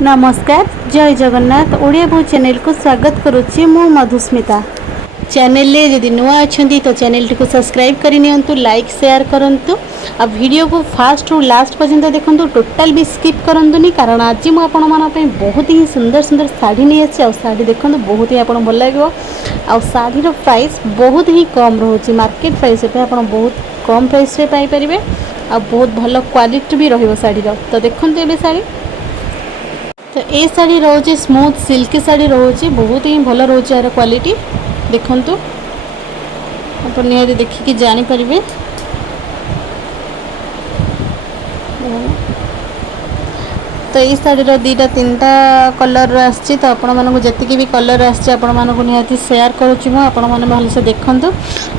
नमस्कार जय जगन्नाथ ओडिया बो चैनल को स्वागत करुच्ची मु मधुस्मिता चैनल रे यदि नुआ अछंती तो चैनल टी को सब्सक्राइब करि नियंतु लाइक शेयर करंतु आ वीडियो को फास्ट टू लास्ट पर्यंत देखंतु टोटल भी स्किप करंतुनी कारण आज मु आपण मन पे बहुत ही सुंदर सुंदर साड़ी नहीं अछि आ साड़ी देखंतु बहुत ही आपण भल लागो आ साड़ी रो प्राइस बहुत ही कम रहउची मार्केट प्राइस पे आपण बहुत कम प्राइस रे पाई परिबे आ बहुत भल क्वालिटी भी रहिबो साड़ी रो तो देखंतु एबे साड़ी तो ये शाड़ी रोचे स्मूथ सिल्क शाड़ी रोचे बहुत ही भल रोचे यार क्वालिटी देखंतु आप निहाती देखिकी जानी परिबे। तो ये शाड़ी दीटा तीनटा कलर आछि तो आपण मानक जतिकी भी कलर आछि आपण मानक निहाती शेयर करूछि मु आपण माने भलसे देखंतु।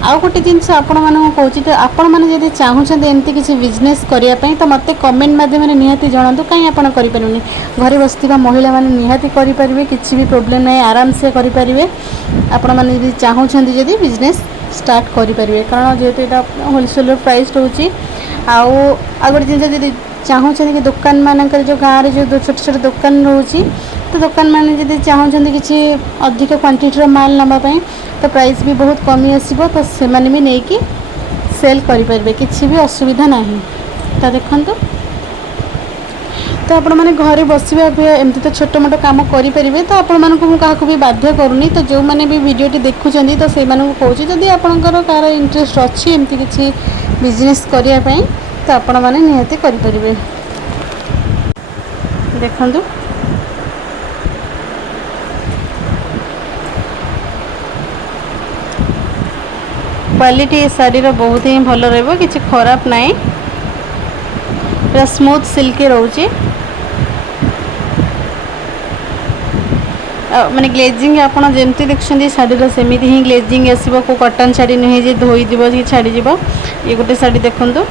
आउ गोटे जिनस आपण मानक कहूछि तो आपण माने जदि चाहुछन्ते एमती किछि बिजनेस करिया पई तो मते कमेंट माध्यम रे निहाती जणातु काई आपण करि परिबेनी घरे बसथिबा महिला माने निहाती करि परिबे किछि भी प्रॉब्लम नै आराम से करि परिबे आपण माने जदि चाहुछन्ते जदि बिजनेस स्टार्ट करि परिबे कारण जेहेतु एटा होलसेल प्राइस रहउछि आउ आ गोटे जिनस जदि चाहूँ कि दुकान मानक जो गाँव में जो छोट छोट दुकान रोचे तो दुकान मैंने जब चाहूँ कि अधिक क्वांटिटी माल नापाई तो प्राइस भी बहुत कमी आसो तो से भी नहीं कि सेल करें किसी भी असुविधा ना तो देखो तो आपण मैंने घरे बसवा एमती तो छोट मोट कम करें तो आपण मानक क्या भी बाध्य करूनी तो जो मैंने भी वीडियो देखुं तो से कहूँ जदि आपंकर कार इंटरेस्ट अच्छी एमती किसी बिजनेस करने तो आपण माने निहाती करि परिबे देखंतु क्वालिटी साड़ी रो बहुत ही भल रहबो किछि खराब नाही पूरा स्मूथ सिल्की रहउची माने ग्लेजिंग आपण जेमती देखछन्ती साड़ी रो सेमिति ही ग्लेजिंग आसीबो को कॉटन साड़ी नहि जे धोई दिबो कि छाडी दिबो ये गोटे साड़ी देखंतु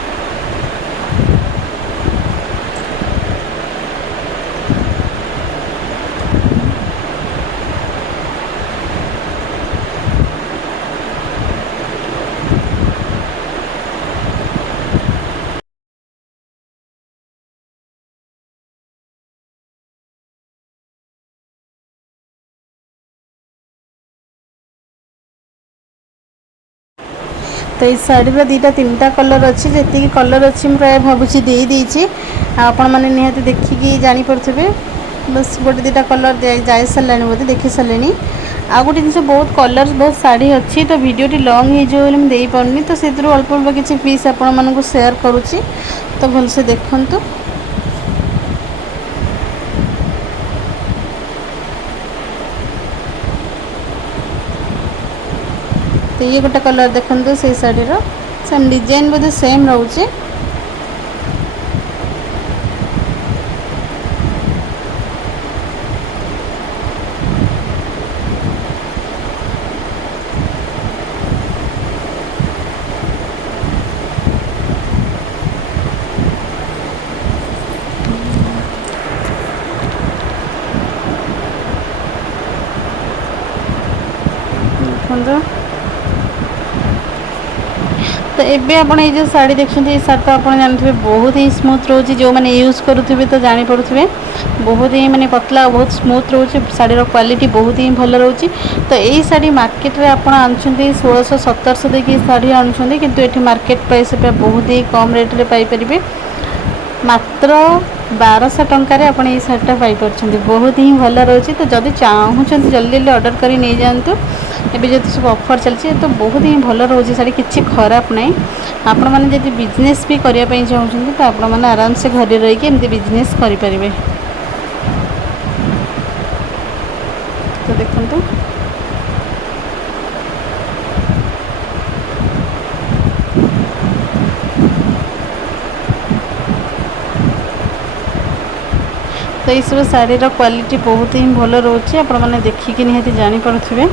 तो ये शाड़ी दीटा तीनटा कलर अच्छी जी कलर अच्छी प्राय भावुँ दे आपण मैंने निहाती देखिकी जापे बस गोटे दीटा कलर जा सारे बोधे देखी सारे आ गोटे जिन बहुत कलर बहुत शाड़ी अच्छी तो वीडियोटी लंग हो दे पार्नी तो से अल्प अल्प किसी पीस आपण मानक शेयर करुच्ची तो भलसे देखंतु। तो ये गोटे कलर देखो से शाड़ी सेम डिजाइन बोधे सेम रोचे तो एबे आपण ये जो साड़ी देखते साड़ी तो आप जानते बहुत ही स्मूथ रोचे जो मैंने यूज करुवे तो जापे बहुत ही माने पतला बहुत स्मूथ रोचे शाड़ी क्वालिटी बहुत ही भल रोचे तो यही शाड़ी मार्केट रे आपण आनुछन्ती 1600-1700 देकी शाड़ी आनुछन्ती किंतु एठी मार्केट प्राइस पे बहुत ही कम रेट रे पाई परिबे मात्र 1200 टंकार आपण ये शाड़ीटा पाई परछन्ती बहुत ही भल रोचे तो जदि चाहूछन्ती जल्दी जल्दी ऑर्डर करी नहीं जांतु एबे जेतु सब ऑफर चलछि तो बहुत ही भल रोचे साड़ी किछि खराब नहीं आपण माने जदि बिजनेस भी करिया पई चाहूछन्ती तो आपण माने आराम से घरे रही के एमती बिजनेस करि परिबे तो देखंतु तो ये सब शाड़ी क्वालिटी बहुत ही भल रोचे आपण माने देखिकी निहाती जानि पारुथिबे।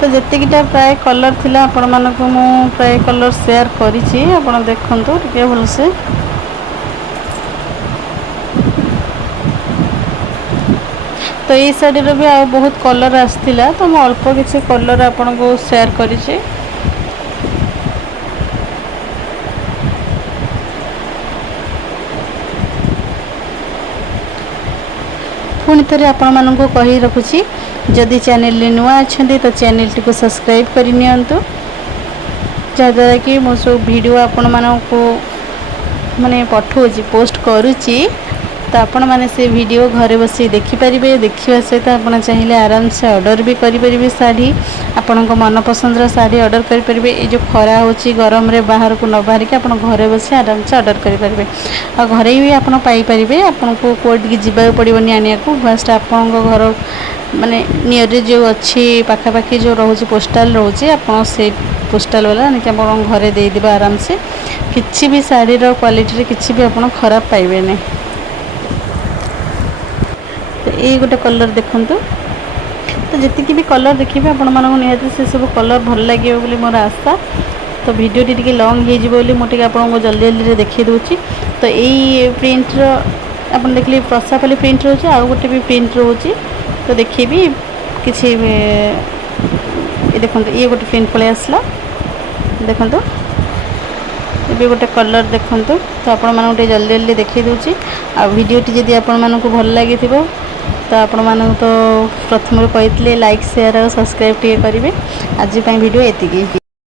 तो जीटा प्राय कलर थिला आपण मानक मु प्राय कलर शेयर करिछि आपण देखंतु टिके भलसे तो तो ये शाढ़ीर भी आ बहुत कलर आसला तो मैं अल्प किसी कलर आपन को शेयर करें। पुणी थे आपण मानक कही रखुची जदि चैनल नुआ अच्छा तो चैनल टी को सब्सक्राइब करनी जहाँद्वारा कि मो सब वीडियो आपण मानक माने पठाऊँगी पोस्ट करुच्ची तो आपण मैंने से वीडियो घरे बसी देखिपारे। देखा सहित आप चाहिए आराम से ऑर्डर भी करें शाढ़ी आपण मन पसंद शाढ़ी ऑर्डर करेंगे। ये जो खरा हो गरम रे बाहर को न बाहर के आप घरे बसी आराम से ऑर्डर करेंगे और घरे भी आप पाइपर आपन को कोई जावाक पड़ोनी आने को फास्ट आपण घर माने नियर जो अच्छी पाखापाखि जो रोचे पोस्टाल रोचे आप पोस्टाल वाला आनिक आप घरे देदेव आराम से किसी भी शाढ़ीर क्वालिटी किसी भी आप खराब पाइबे नहीं। तो ये गोटे कलर देखूँ तो जी भी कलर देखिए आपण मानक निहत से सब कलर भल लगे बोली मोर आशा। तो वीडियो टी लंग हो मुझे आपको जल्दी जल्दी देखी दूची। तो यही प्रिंटर आप देखिए प्रसापल्ली प्रिंट रोचे आउ गोटे भी प्रिंट रोचे तो देखिए किसी ये देखो ये गोटे प्रिंट पलि आसला देखो ये गोटे कलर देखु तो आपण मानक जल्दी जल्दी देखी दूची। आ वीडियो टी जदि आपण मानक भल लगी तो आपण मानक तो प्रथम कही लाइक शेयर और सब्सक्राइब टी करेंगे। आज वीडियो एतिकी।